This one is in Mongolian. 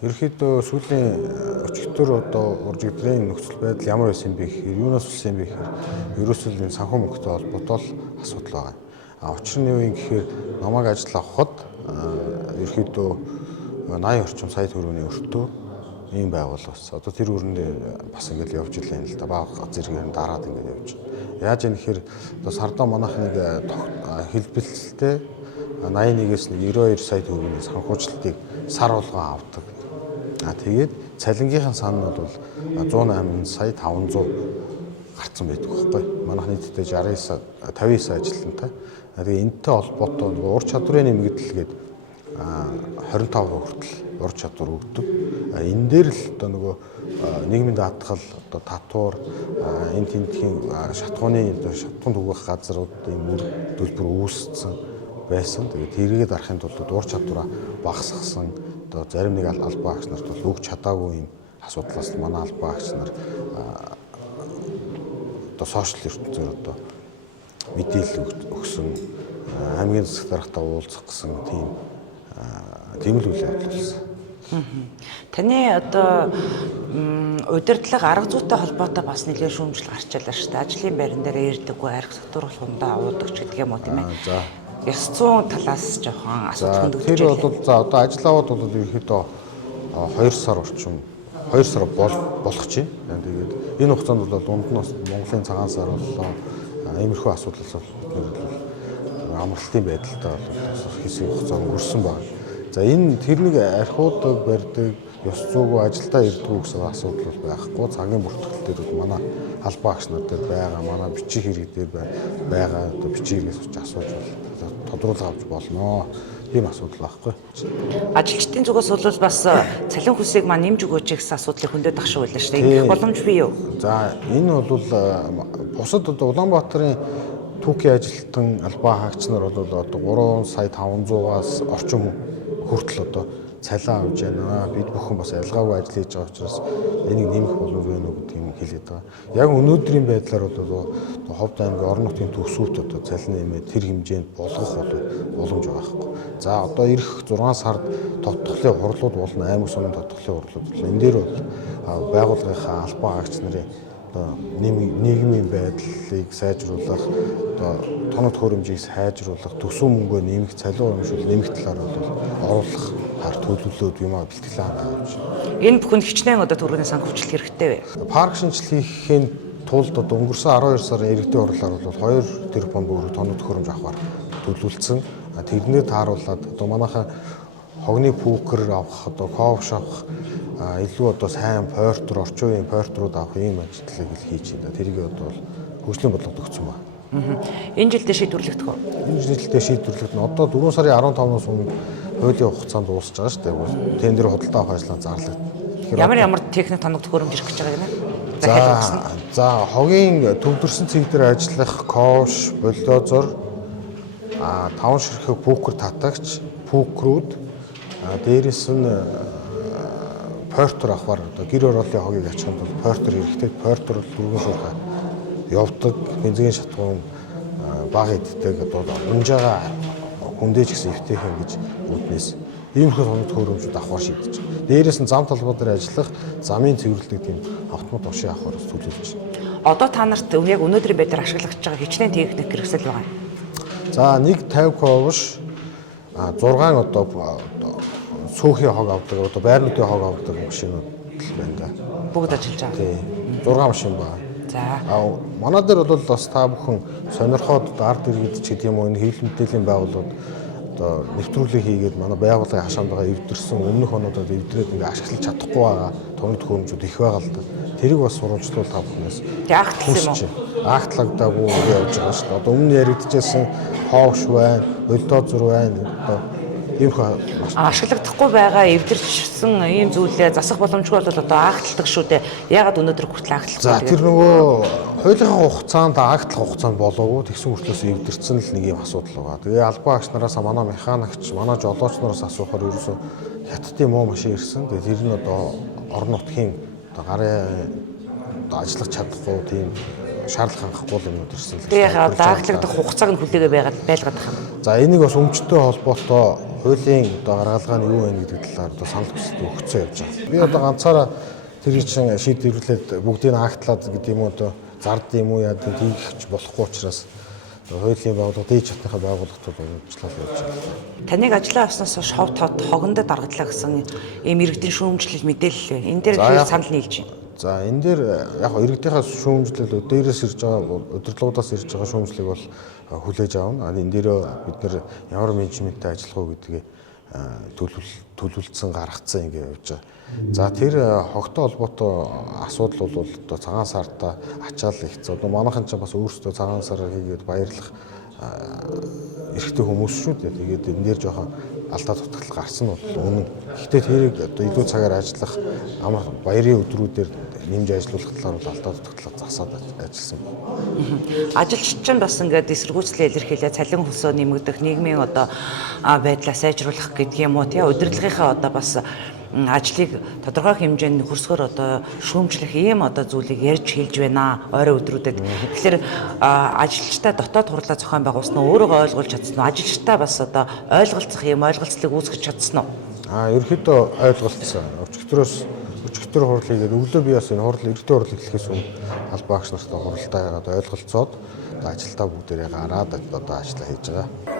Ерөнхийдөө сүүлийн өчигдөр одоо уржигдрын нөхцөл байдал ямар байсан бэ гэхээр юунаас болсон бэ гэхээр ерөөсөө энэ санхүү мөнгөтэй холбоотой асуудал байгаа. Учир нь юу юм гэхээр намайг ажил авахад ерөнхийдөө 80 орчим сая төгрөгийн өртөө ийм байгууллагаас одоо тэр өрөнд бас ингээд явж илээ л да баг зэрэгээр нь дараад ингээд явж. Яаж юм гэхээр одоо сардаа манайх нэг хэлбэлцэлтэй 81-ээс 92 сая төгрөгийн санхүүжилтийг сар болгон авдаг. Тэгээд цалингийнхын сан нь бол 108 сая 500 гарцсан байдаг байхгүй. Манайх нийтдээ 59 ажилтнтай. Тэгээд энэтэй холбоотой ур чадварын нэмэгдэл гээд 25% хүртэл ур чадвар өгдөг. Энэ дээр л одоо нөгөө нийгмийн даатгал одоо татвар энэ тентхийн шатхууны одоо шатхуун түгэх газрууд ийм үр төлбөр үүссэн байсан. Тэгээд тэргээд арахын тулд ур чадвараа багасгасан. Одоо зарим нэг албан агч нарт бол өгч чадаагүй юм асуудлаас манай албан агч нар одоо сошиал ертөнцөөр одоо мэдээлэл өгсөн хамгийн засаг даргатаа уулзах гэсэн тийм л үйл явдал болсон. Таны одоо удирдлага арга зүйтэй холбоотой бас нэлээд шүүмжил гарчлаа шүү дээ. Ажлын байран дээр ирдэггүй, арх сатуруулгундаа уудаг ч гэдэг юм уу тийм ээ. Ёс зүйн талаас жоохон асуудал хөндөгдөж байна. Тэр бол за одоо ажил аваад бол ерөөхдөө 2 сар орчим 2 сар болох чинь. Тэгээд энэ хугацаанд бол дунд нь Монголын цагаан сар боллоо. Иймэрхүү асуудлаас бол амралтын байдалтай бол хэсэг хугацаа өнгөрсөн байна. За энэ тэрнийг архиудаг барьдаг ёс зүйгүй ажилдаа ирдэггүй гэсэн асуудал бол байхгүй. Цагийн бүртгэл дээр бол манай албан агч нар дээр байгаа, манай бичих хэрэг дээр байгаа одоо бичигээс асууж тодруулга авч болно. Ийм асуудал байхгүй. Ажилчдын зүгээс бол бас цалин хүсийг маань нэмж өгөөч гэсэн асуудлыг хөндөд ах шүү байлаа шүү дээ. Ингэх боломж бий юу? За энэ бол бусад одоо Улаанбаатарын түүхийн ажилтан албан хаагч нар бол одоо 3 сая 500-аас орчим хүртэл одоо цалин авж байна. Бид бүхэн бас ялгаагүй ажил хийж байгаа учраас энийг нэмэх боломж байна уу гэдэг юм хэлээд байгаа. Яг өнөөдрийн байдлаар бол Ховд аймгийн орон нутгийн төсөвт одоо цалин нэмээд тэр хэмжээнд болгох боломж байгаа байхгүй. За одоо ирэх 6 сард тодтголын хурлууд болно, аймаг сумын тодтголын хурлууд болно. Энэ дээр бол байгууллагынхаа албан хаагч нарын одоо нийгмийн байдлыг сайжруулах, одоо тоног төхөөрөмжийг сайжруулах, төсөв мөнгөө нэмэх, цалин урамшуул нэмэх талаар бол оруулах хар төлөвлөлөөд юм а бэлтгэл байгаа юм шиг. Энэ бүхэнд хичнээн одоо төрөний санхүүжилт хэрэгтэй вэ? Парк шинжилгээ хийхийн тулд одоо өнгөрсөн 12 сарын иргэдийн хурлаар бол 2 тэрбум төгрөг тоног төхөөрөмж авахар төлөвлөсөн. Тэрнээ тааруулаад одоо манайхаа хогны пүүкер авах, одоо кофш авах, илүү одоо сайн портер, орчин үеийн портерууд авах ийм ажлыг хийж байна. Тэрийг одоо хөгжлийн бодлогод өгсөн байна. Энэ жилдээ шийдвэрлэгдэх үү? Энэ жилдээ шийдвэрлэгдэнэ. Одоо 4 сарын 15-наас өмнө хуулийн хугацаанд дуусч байгаа шүү дээ. Тендер худалдаа авах ажлаа зарлагдана. Ямар техник тоног төхөөрөмж ирэх гэж байгааг нэ? За хогийн төвлөрсөн цэг дээр ажиллах кош, бульдозер, 5 ширхэг пүүкер татагч, пүүкрүүд, дээрээс нь портер авахар одоо гэр ороолын хогийг ачихсан бол портер хэрэгтэй. Портер бол дөрвөн шуурхай явдаг, бензин шатхуун бага иддэг одоо унжаага хүндэж гэсэн эвтэйхэн гэж үүднээс иймэрхүү тоног төхөөрөмжүүд авахар шийдэж байгаа. Дээрээс нь зам талбай дээр ажиллах замын цэвэрлдэг тийм автомат машин авахар төлөвлөж байна. Одоо та нарт яг өнөөдрийн байдлаар ашиглагдж байгаа хичнээн техник хэрэгсэл байгаа. За нэг 50 ковш 6 одоо сүүхийн хог авдаг, одоо байрнуудын хог авдаг машинууд байна да. Бүгд ажиллаж байгаа. Тийм. 6 машин байна. За. Манай дээр бол бас та бүхэн сонирхоод ард иргэд ч гэдэг юм уу энэ хэвлэл мэдээллийн байгууллагууд одоо нэвтрүүлэг хийгээд манай байгууллагын хашаанд байгаа эвдэрсэн өмнөх онуудад эвдрээд ингээ ашиглаж чадахгүй байгаа тоног төхөөрөмжүүд их байгаа л да. Тэрийг бас сурвалжлуул та бүхнээс. Агтлсан юм уу? Агтлагдаагүй явж байгаа шүү дээ. Одоо өмнө яригдчихсэн хоовш байна, бульдозер байна. Одоо ашиглагдахгүй байгаа эвдэрчсэн ийм зүйлээ засах боломжгүй бол одоо агталдаг шүү дээ. Ягаад өнөөдөр хүртэл агтлахгүй? За тэр нөгөө хуулийнхаа хугацаанд агтлах хугацаанд болоогүй тэгсэн хүртлээс эвдэрсэн л нэг юм асуудал байгаа. Тэгээ албан агч нараас манай механикч, манай жолооч нараас асуухаар ерөөсөө хятадын муу машин ирсэн. Тэгээ тэр нь одоо орон нутгийн одоо гарын ажиллах чадахгүй тийм шаардлага хангахгүй юмнууд ирсэн л. Тэгээ яг агтлагдах хугацааг нь хүлээгээ байлгаад байгаа юм. За энийг бас өмчтөй холбоотой хуулийн одоо гаргалгаа нь юу вэ гэдэг талаар одоо санал хүсэлт өгцөө явж байгаа. Би одоо ганцаараа тэр чинь шийдвэрлээд бүгдийг агтлаад гэдэг юм уу одоо зард юм уу яа гэдэг хийх болохгүй учраас хуулийн байгууллага дээд чатныхаа байгууллагууд ажиллаад явж байгаа. Таныг ажиллаа авснаас хойш хов тод хогондод даргадлаа гэсэн ийм иргэдийн шүүмжлэл мэдээлэл. Энэ дээр хэрэг санал нийлж байна. За энэ дээр яг иргэдийнхаа шүүмжлэл дээрээс ирж байгаа удирдлагуудаас ирж байгаа шүүмжлэлийг бол хүлээж авна. Энэ дээр бид нэр ямар менежменттэй ажиллах уу гэдгийг төлөвлөсөн гаргацсан ингэ явж байгаа. За тэр хогтой холбоотой асуудал бол одоо цагаан сартаа ачаал ихц. Одоо манайхан ч бас өөрсдөө цагаан сараар хийгээд баярлах эрэгтэй хүмүүс шүү дээ. Тэгээд энэ дээр жоохон алдаа дутагдал гарсан нь бол үнэн. Гэхдээ тэрийг одоо илүү цагаар ажиллах амар баярын өдрүүдээр нэмж ажиллуулах талаар бол алдаа дутагдал засаад ажилласан байна. Ажилчид ч бас ингээд эсэргүүцлээ илэрхийлээ цалин хөлсөө нэмэгдэх, нийгмийн одоо байдлаа сайжруулах гэдэг юм уу тий удирдлагынхаа одоо бас ажлыг тодорхой хэмжээнд хөрсгөр одоо шүүмжлэх ийм одоо зүйлийг ярьж хэлж байна ойрын өдрүүдэд. Тэгэхээр ажилчтай дотоод хурлаа зохион байгуулсан нь өөрөө ойлгуулж чадсан нь ажилчтай бас одоо ойлголцох ийм ойлголцлыг үүсгэж чадсан уу? Ерөнхийдөө ойлголцсон. Өчигдөр хурал хийгээд өглөө би бас энэ хурал эрдэнэ хурал эхлэхээс өмнө албан агч нартай хуралдаа яагаад ойлголцоод ажилдаа бүгдээрээ гараад одоо ажиллаа хийж байгаа.